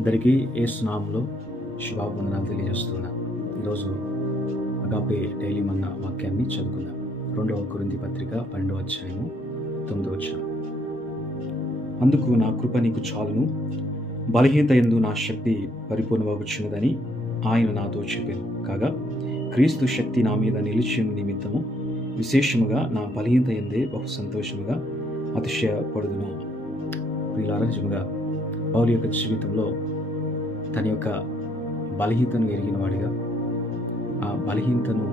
అందరికీ యేసు నామములో శుభావందనాలు తెలియజేస్తున్నా. ఈరోజు అగాపే డైలీ మన్నా వాక్యాన్ని చదువుకుందాం. 2వ కొరింథీ పత్రిక 12వ అధ్యాయము 9వ వచనం. అందుకు నా కృప నీకు చాలును, బలహీనత యందు నా శక్తి పరిపూర్ణమగుచున్నదని ఆయన నాతో చెప్పాను. కాగా క్రీస్తు శక్తి నా మీద నిలిచిన నిమిత్తము విశేషముగా నా బలహీనత యందే బహు సంతోషముగా అతిశయపడుదును. ప్రియులారా, నిజముగా పౌలు యొక్క జీవితంలో తన యొక్క బలహీనతను ఎరిగిన వాడిగా, ఆ బలహీనతను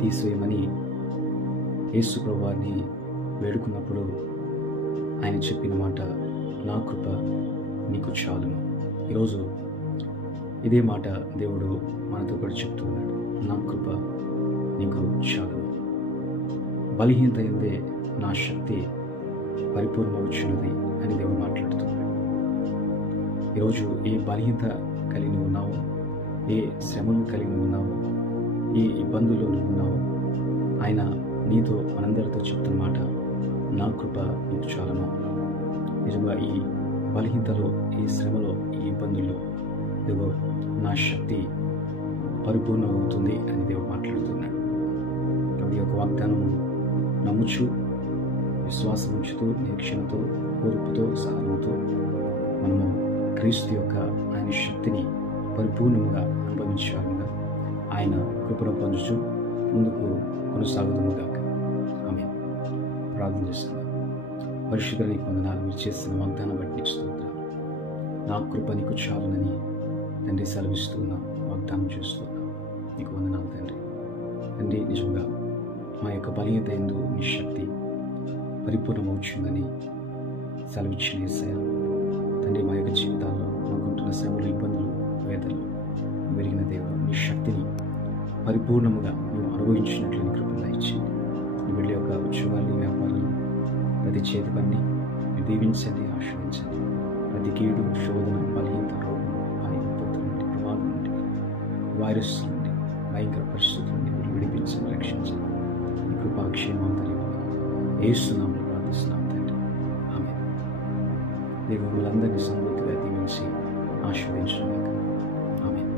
తీసివేయమని యేసు ప్రభువారిని వేడుకున్నప్పుడు ఆయన చెప్పిన మాట, నా కృప నీకు చాలును. ఈరోజు ఇదే మాట దేవుడు మనతో కూడా చెప్తూ ఉన్నాడు. నా కృప నీకు చాలును, బలహీనత యందే నా శక్తి పరిపూర్ణమవుచున్నది అని దేవుడు మాట్లాడుతున్నాడు. ఈరోజు ఏ బలహీనత కలిగి ఉన్నావో, ఏ శ్రమను కలిగి ఉన్నావో, ఏ ఇబ్బందుల్లో ఉన్నావో, ఆయన నీతో మనందరితో చెప్తున్న మాట, నా కృప నీకు చాలును. నిజంగా ఈ బలహీనతలో, ఈ శ్రమలో, ఈ ఇబ్బందుల్లో ఇదిగో నా శక్తి పరిపూర్ణ అవుతుంది అని దేవుడు మాట్లాడుతున్నాడు. కాబట్టి ఈ యొక్క వాగ్దానము నమ్ముచు, విశ్వాసం ఉంచుతూ, నిరీక్షణతో, ఓర్పుతో, సహనంతో మనము క్రీస్తు యొక్క ఆయన శక్తిని పరిపూర్ణంగా అనుభవించాలుగా ఆయన కృపను పొందుచు ముందుకు కొనసాగుదుముగాక. ఆమేన్. ప్రార్థన చేస్తున్నాం. పరిశుద్ధుడా, నీకు వందనాలు. మీరు చేస్తున్న వాగ్దానం బట్టి నీకు స్తోత్రాలు. నా కృప నీకు చాలునని తండ్రి సెలవిస్తున్నా, వాగ్దానం చేస్తున్నా. నీకు వందనాలు తండ్రి. తండ్రి, నిజంగా మా యొక్క బలహీనత యందు నీ శక్తి పరిపూర్ణమవుతుందని సెలవిచ్చిన యేసయ్య తండ్రి, మా యొక్క జీవితాల్లో మాకుంటున్న శ్రమలు, ఇబ్బందులు, వేదనలు పెరిగిన దేవుడు, నీ శక్తిని పరిపూర్ణముగా మేము అనుభవించినట్లు నీ కృపను ఇచ్చింది. నీ బిడ్డ యొక్క ఉద్యోగాన్ని, వ్యాపారాలు, ప్రతి చేతి పని మీరు దీవించండి, ఆశ్రయించండి. ప్రతి కీడు, శోధన, బలహీనత, రోగం, విపత్తు నుండి, ప్రమాదం నుండి, వైరస్ నుండి, భయంకర పరిస్థితుల నుండి మీరు విడిపించండి, రక్షించండి. నీ కృపాక్షేమం తెలియదు యేసు నామములో ప్రార్థిస్తున్నాం తండ్రి. ఆమేన్. దేవుడు మనందరినీ సమృద్ధిగా దీవించి ఆశీర్వదించుగాక. ఆమేన్.